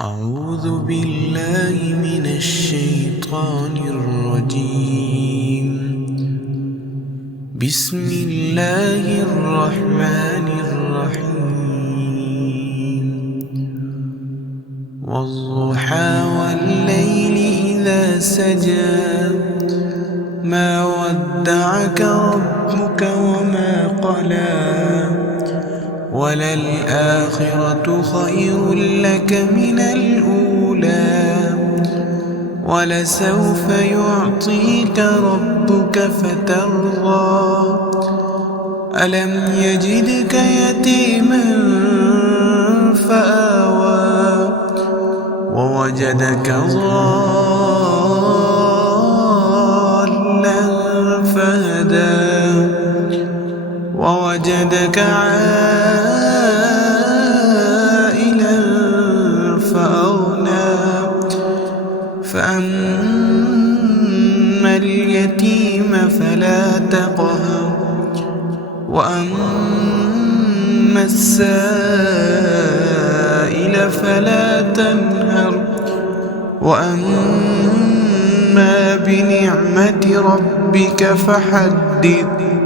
أعوذ بالله من الشيطان الرجيم. بسم الله الرحمن الرحيم. والضحى والليل إذا سجى ما ودعك ربك وما قلى وللآخرة خير لك من الأولى ولسوف يعطيك ربك فترضى ألم يجدك يتيما فآوى ووجدك ضالا فهدى ووجدك عائلا فأغنى فأما اليتيم فلا تقهر وأما السائل فلا تنهر وأما بنعمة ربك فحدث.